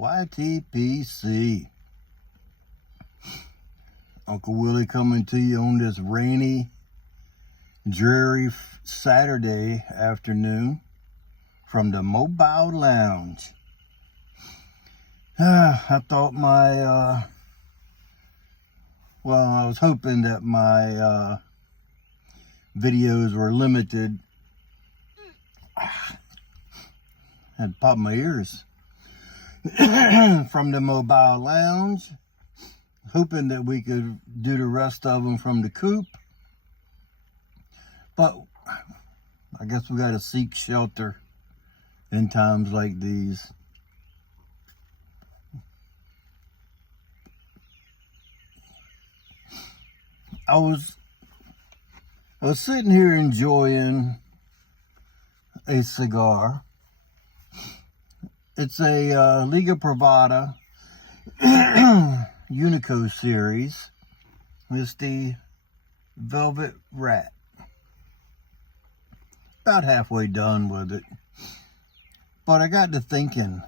YTPC. Uncle Willie coming to you on this rainy, dreary Saturday afternoon from the Mobile Lounge. I thought I was hoping that my videos were limited. Had popped my ears. From the Mobile Lounge, hoping that we could do the rest of them from the coop, but I guess we got to seek shelter in times like these. I was sitting here enjoying a cigar. It's a Liga Privada Unico series. It's the Velvet Rat. About halfway done with it. But I got to thinking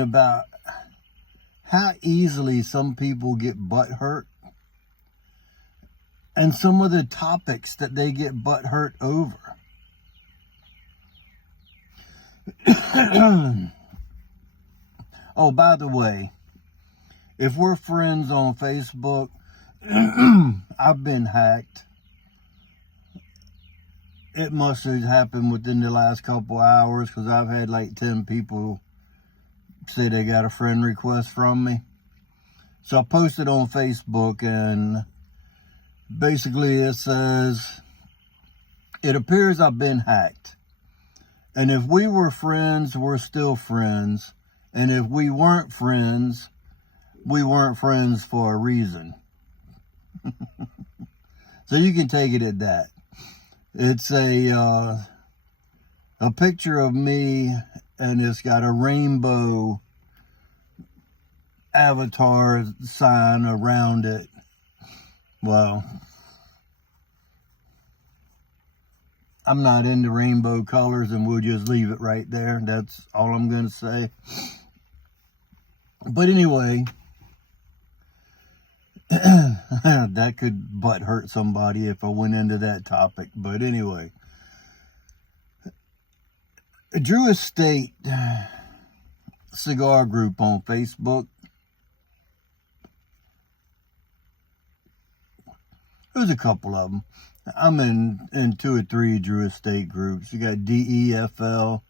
about how easily some people get butt hurt and some of the topics that they get butt hurt over. Oh, by the way, if we're friends on Facebook, I've been hacked. It must have happened within the last couple hours because I've had like 10 people say they got a friend request from me. So I posted on Facebook, and basically it says, it appears I've been hacked. And if we were friends, we're still friends. And if we weren't friends for a reason. So you can take it at that. It's a picture of me, and it's got a rainbow avatar sign around it. Well, I'm not into rainbow colors, and we'll just leave it right there. That's all I'm going to say. But anyway, that could butt hurt somebody if I went into that topic. But anyway, Drew Estate Cigar Group on Facebook. There's a couple of them. I'm in 2 or 3 Drew Estate groups. You got DEFL,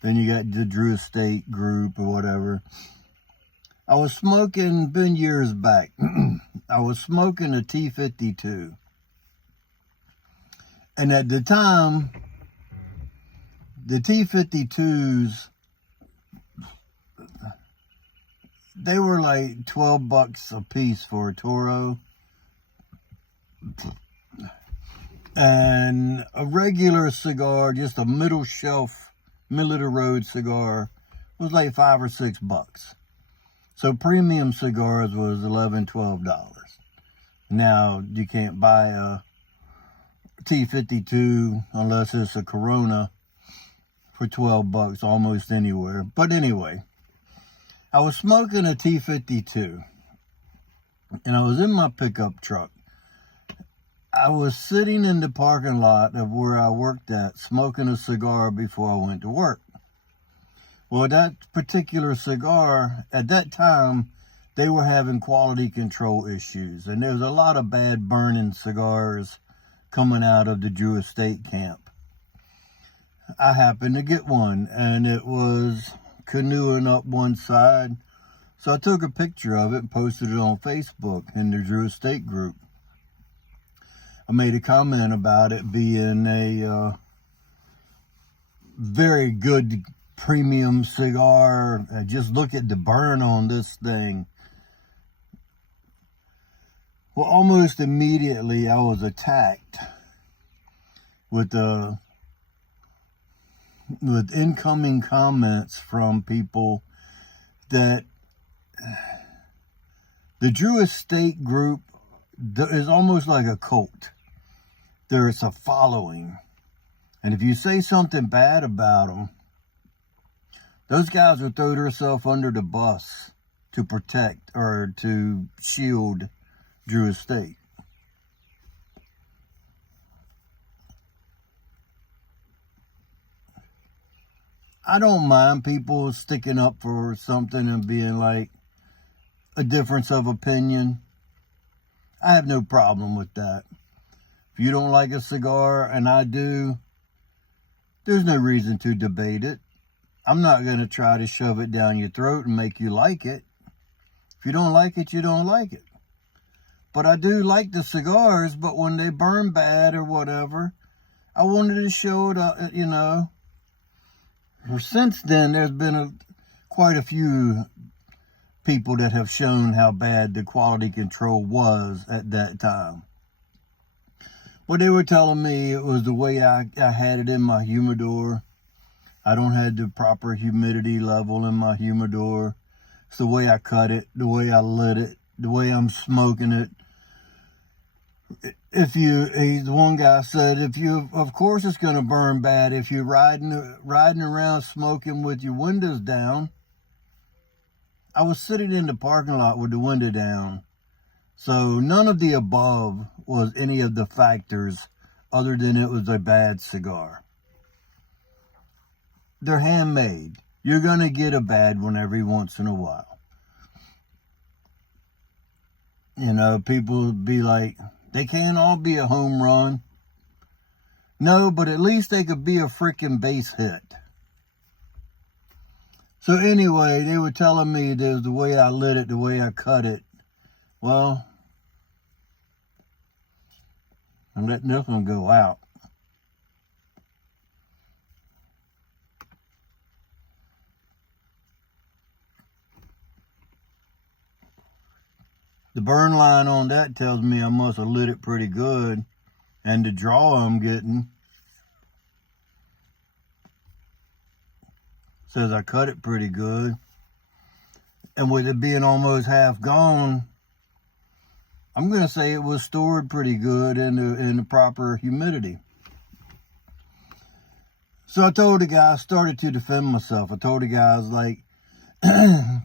then you got the Drew Estate group or whatever. I was smoking, been years back, I was smoking a T52. And at the time, the T52s, they were like $12 a piece for a Toro. And a regular cigar, just a middle shelf, middle of the road cigar, was like $5 or $6. So premium cigars was $11, $12. Now, you can't buy a T52 unless it's a Corona for $12 almost anywhere. But anyway, I was smoking a T52, and I was in my pickup truck. I was sitting in the parking lot of where I worked at, smoking a cigar before I went to work. Well, that particular cigar, at that time, they were having quality control issues. And there was a lot of bad burning cigars coming out of the Drew Estate camp. I happened to get one, and it was canoeing up one side. So I took a picture of it and posted it on Facebook in the Drew Estate group. I made a comment about it being a very good premium cigar. Just look at the burn on this thing. Well, almost immediately I was attacked with incoming comments from people that the Drew Estate group is almost like a cult. There's a following. And if you say something bad about them, Those guys would throw themselves under the bus to protect or to shield Drew Estate. I don't mind people sticking up for something and being like a difference of opinion. I have no problem with that. If you don't like a cigar and I do, there's no reason to debate it. I'm not going to try to shove it down your throat and make you like it. If you don't like it, you don't like it. But I do like the cigars, but when they burn bad or whatever, I wanted to show it, you know. Since then, there's been quite a few people that have shown how bad the quality control was at that time. But they were telling me it was the way I had it in my humidor. I don't have the proper humidity level in my humidor. It's the way I cut it, the way I lit it, the way I'm smoking it. The one guy said, of course it's going to burn bad if you're riding around smoking with your windows down. I was sitting in the parking lot with the window down. So none of the above was any of the factors other than it was a bad cigar. They're handmade. You're going to get a bad one every once in a while. You know, people would be like, they can't all be a home run. No, but at least they could be a freaking base hit. So anyway, they were telling me there's the way I lit it, the way I cut it. Well, I'm letting this one go out. The burn line on that tells me I must have lit it pretty good. And the draw I'm getting says I cut it pretty good. And with it being almost half gone, I'm going to say it was stored pretty good in the proper humidity. So I told the guy, I started to defend myself. I told the guys, like,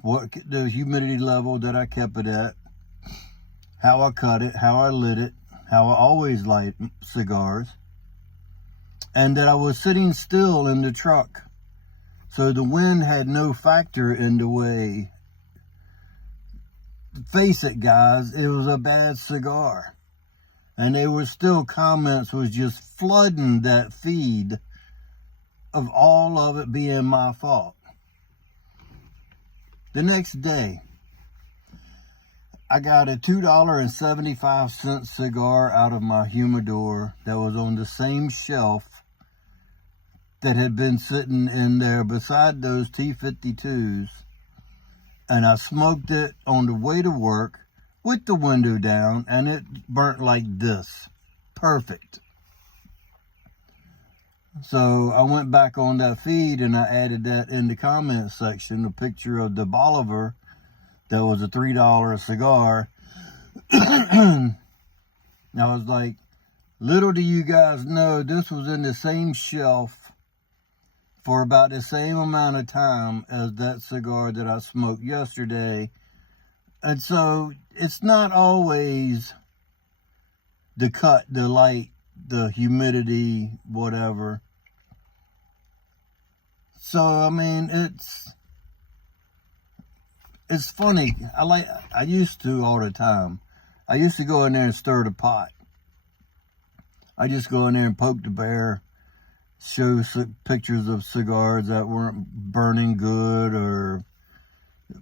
what the humidity level that I kept it at, how I cut it, how I lit it, how I always light cigars, and that I was sitting still in the truck. So the wind had no factor in the way. Face it, guys, it was a bad cigar. And they were still, comments was just flooding that feed of all of it being my fault. The next day, I got a $2.75 cigar out of my humidor that was on the same shelf that had been sitting in there beside those T52s. And I smoked it on the way to work with the window down, and it burnt like this. Perfect. So I went back on that feed and I added that in the comment section, a picture of the Bolivar that was a $3 cigar. And I was like, little do you guys know, this was in the same shelf for about the same amount of time as that cigar that I smoked yesterday. And so it's not always the cut, the light, the humidity, whatever. So, I mean, it's funny. I used to all the time. I used to go in there and stir the pot. I just go in there and poke the bear, show pictures of cigars that weren't burning good or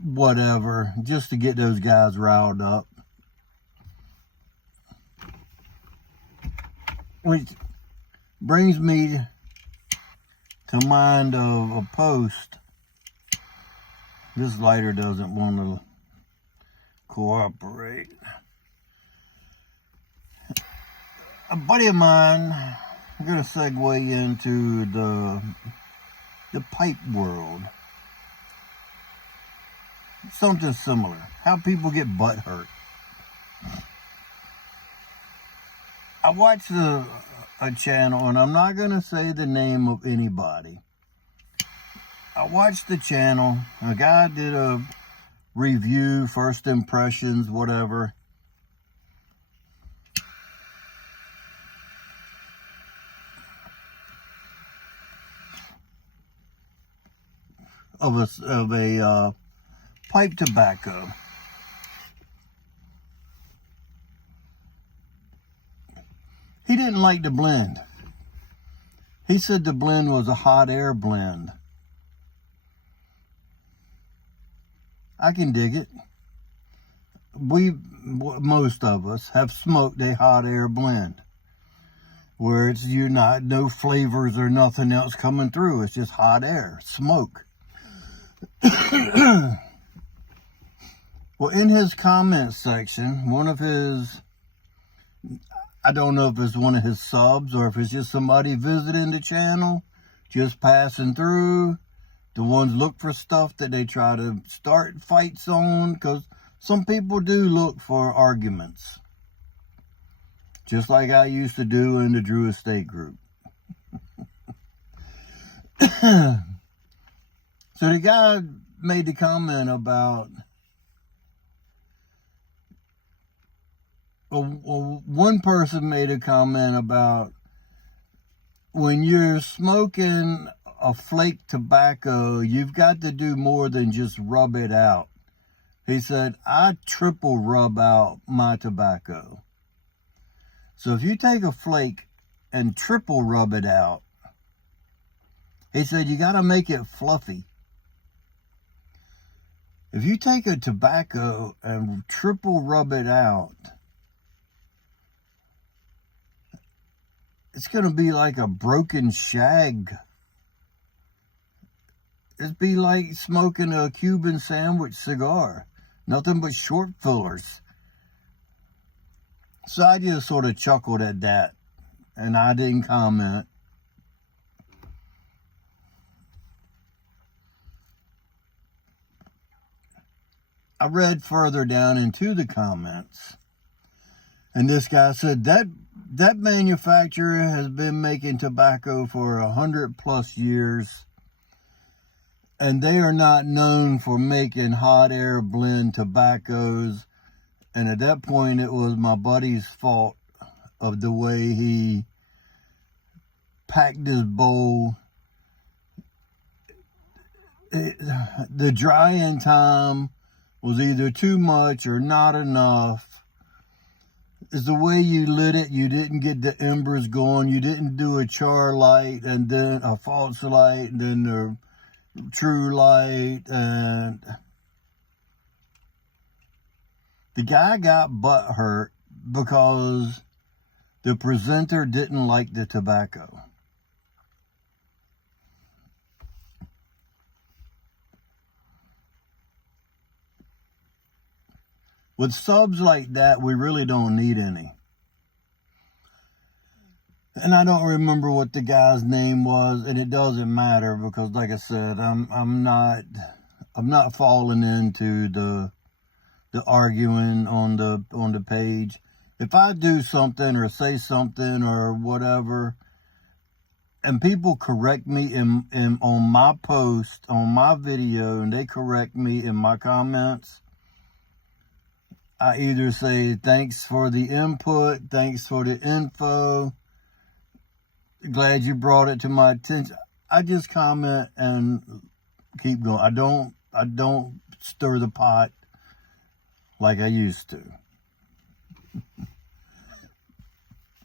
whatever, just to get those guys riled up. Which brings me to mind of a post. This lighter doesn't want to cooperate. A buddy of mine, I'm going to segue into the pipe world. Something similar. How people get butt hurt. I watched a channel, and I'm not going to say the name of anybody. I watched the channel. A guy did a review, first impressions, whatever. Of a pipe tobacco. He didn't like the blend. He said the blend was a hot air blend. I can dig it. Most of us have smoked a hot air blend where it's no flavors or nothing else coming through. It's just hot air, smoke. Well, in his comment section, one of his, I don't know if it's one of his subs or if it's just somebody visiting the channel, just passing through. The ones look for stuff that they try to start fights on, because some people do look for arguments. Just like I used to do in the Drew Estate group. So the guy made the comment about, one person made a comment about when you're smoking a flake tobacco, you've got to do more than just rub it out. He said, I triple rub out my tobacco. So if you take a flake and triple rub it out, he said, you got to make it fluffy. If you take a tobacco and triple rub it out, it's going to be like a broken shag. It'd be like smoking a Cuban sandwich cigar. Nothing but short fillers. So I just sort of chuckled at that. And I didn't comment. I read further down into the comments. And this guy said that manufacturer has been making tobacco for 100+ years. And they are not known for making hot air blend tobaccos. And at that point, it was my buddy's fault of the way he packed his bowl. The drying time was either too much or not enough. It's the way you lit it. You didn't get the embers going. You didn't do a char light and then a false light and then the true light. And the guy got butthurt because the presenter didn't like the tobacco. With subs like that, we really don't need any. And I don't remember what the guy's name was, and it doesn't matter because, like I said, I'm not falling into the arguing on the page. If I do something or say something or whatever, and people correct me on my post, on my video, and they correct me in my comments, I either say, thanks for the input, thanks for the info, glad you brought it to my attention. I just comment and keep going. I don't stir the pot like I used to.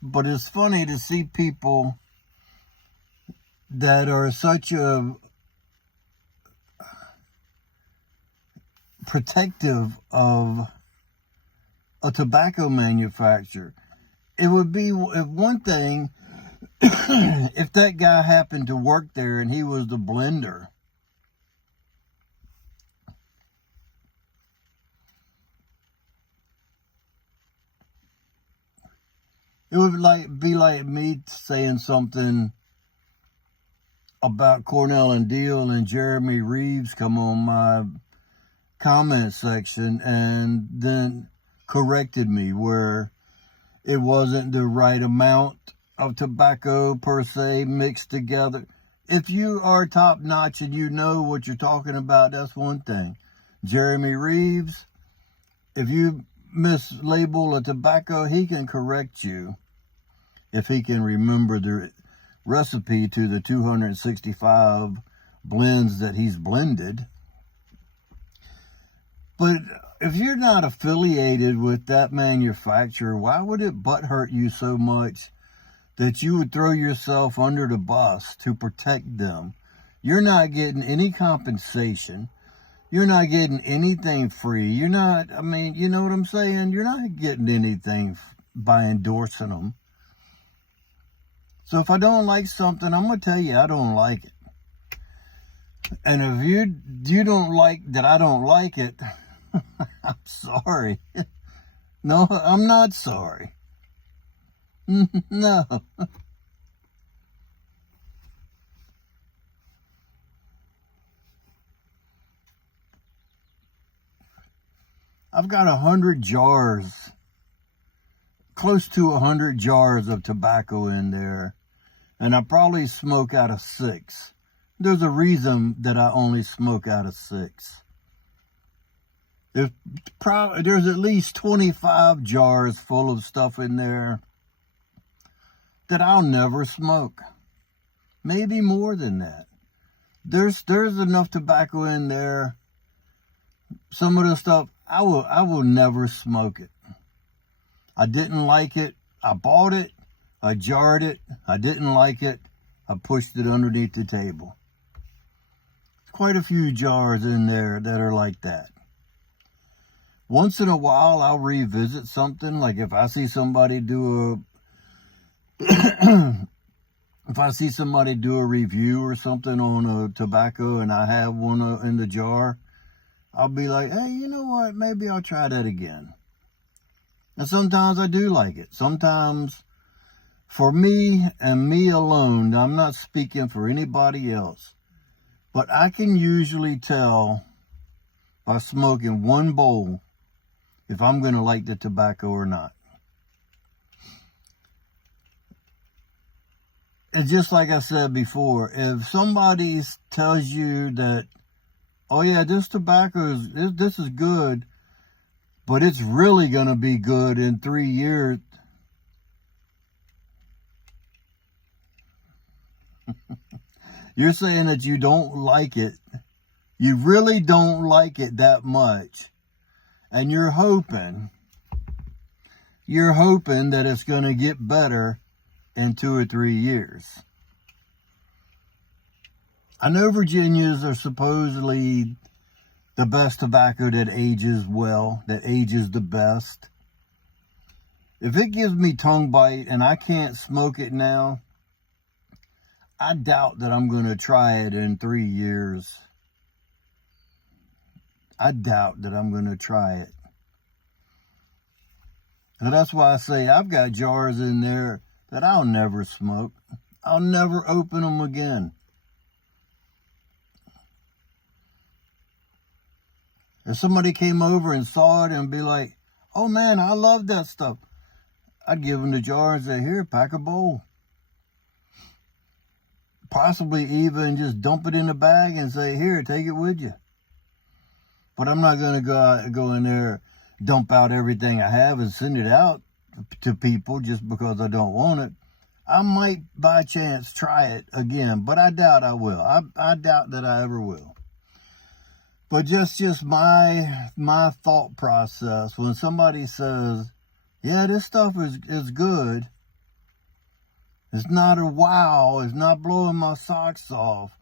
But it's funny to see people that are such a protective of a tobacco manufacturer. It would be one thing if that guy happened to work there and he was the blender. It would be like me saying something about Cornell and Deal and Jeremy Reeves come on my comment section and then corrected me where it wasn't the right amount of tobacco per se mixed together. if you are top notch and you know what you're talking about, that's one thing. Jeremy Reeves, if you mislabel a tobacco, he can correct you if he can remember the recipe to the 265 blends that he's blended. But if you're not affiliated with that manufacturer, why would it butthurt you so much that you would throw yourself under the bus to protect them? You're not getting any compensation. You're not getting anything free. You're not, I mean, you know what I'm saying? You're not getting anything by endorsing them. So if I don't like something, I'm going to tell you I don't like it. And if you don't like that I don't like it, I'm sorry. No, I'm not sorry. No. I've got 100 jars, close to 100 jars of tobacco in there, and I probably smoke out of 6. There's a reason that I only smoke out of 6. There's at least 25 jars full of stuff in there that I'll never smoke. Maybe more than that. There's enough tobacco in there. Some of the stuff I will never smoke it. I didn't like it. I bought it. I jarred it. I didn't like it. I pushed it underneath the table. Quite a few jars in there that are like that. Once in a while, I'll revisit something. Like if I see somebody do if I see somebody do a review or something on a tobacco and I have one in the jar, I'll be like, hey, you know what? Maybe I'll try that again. And sometimes I do like it. Sometimes for me and me alone, I'm not speaking for anybody else, but I can usually tell by smoking one bowl if I'm going to like the tobacco or not. And just like I said before, if somebody tells you that, oh yeah, this tobacco this is good, but it's really going to be good in 3 years. You're saying that you don't like it. You really don't like it that much. And you're hoping that it's going to get better in 2 or 3 years. I know Virginias are supposedly the best tobacco that ages well, that ages the best. If it gives me tongue bite and I can't smoke it now, I doubt that I'm going to try it in 3 years. I doubt that I'm going to try it. And that's why I say I've got jars in there that I'll never smoke. I'll never open them again. If somebody came over and saw it and be like, oh man, I love that stuff, I'd give them the jar and say, here, pack a bowl. Possibly even just dump it in a bag and say, here, take it with you. But I'm not going to go in there, dump out everything I have and send it out to people just because I don't want it. I might by chance try it again, but I doubt I will. I doubt that I ever will. But just my thought process, when somebody says, yeah, this stuff is good, it's not a wow, it's not blowing my socks off,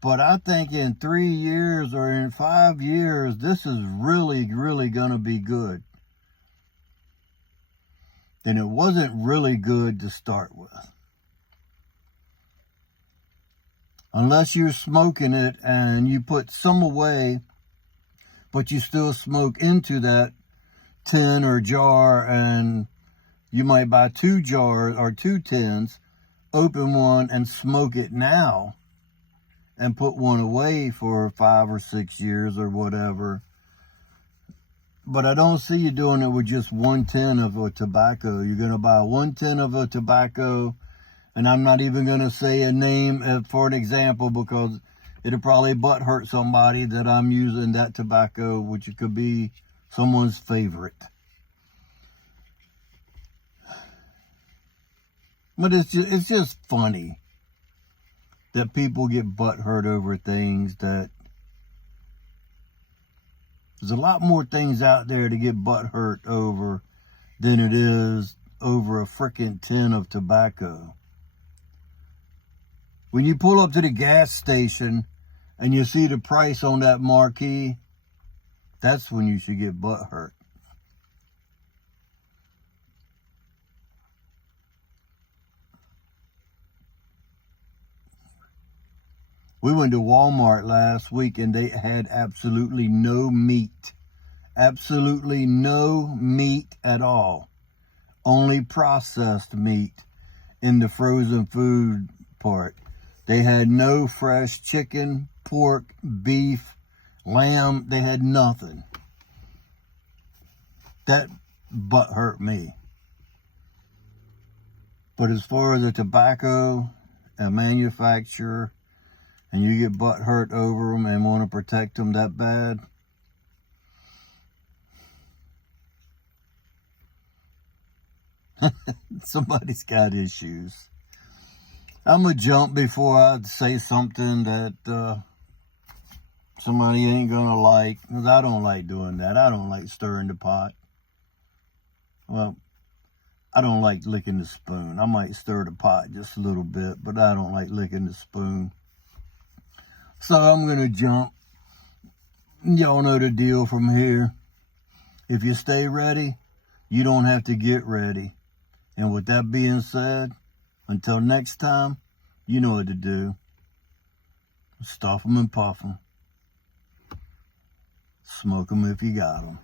but I think in 3 years or in 5 years, this is really, really going to be good. Then it wasn't really good to start with. Unless you're smoking it and you put some away, but you still smoke into that tin or jar, and you might buy 2 jars or 2 tins, open one and smoke it now, and put one away for 5 or 6 years or whatever. But I don't see you doing it with just 1 tin of a tobacco. You're going to buy 1 tin of a tobacco, And I'm not even going to say a name for an example, because it'll probably butt hurt somebody that I'm using that tobacco, which could be someone's favorite. But it's just funny that people get butt hurt over things that... There's a lot more things out there to get butt hurt over than it is over a freaking tin of tobacco. When you pull up to the gas station and you see the price on that marquee, that's when you should get butt hurt. We went to Walmart last week and they had absolutely no meat. Absolutely no meat at all. Only processed meat in the frozen food part. They had no fresh chicken, pork, beef, lamb. They had nothing. That butt hurt me. But as far as the tobacco, a manufacturer, and you get butt hurt over them and want to protect them that bad, somebody's got issues. I'm going to jump before I say something that somebody ain't going to like, because I don't like doing that. I don't like stirring the pot. Well, I don't like licking the spoon. I might stir the pot just a little bit, but I don't like licking the spoon. So I'm going to jump. Y'all know the deal from here. If you stay ready, you don't have to get ready. And with that being said, until next time, you know what to do. Stuff them and puff them. Smoke them if you got them.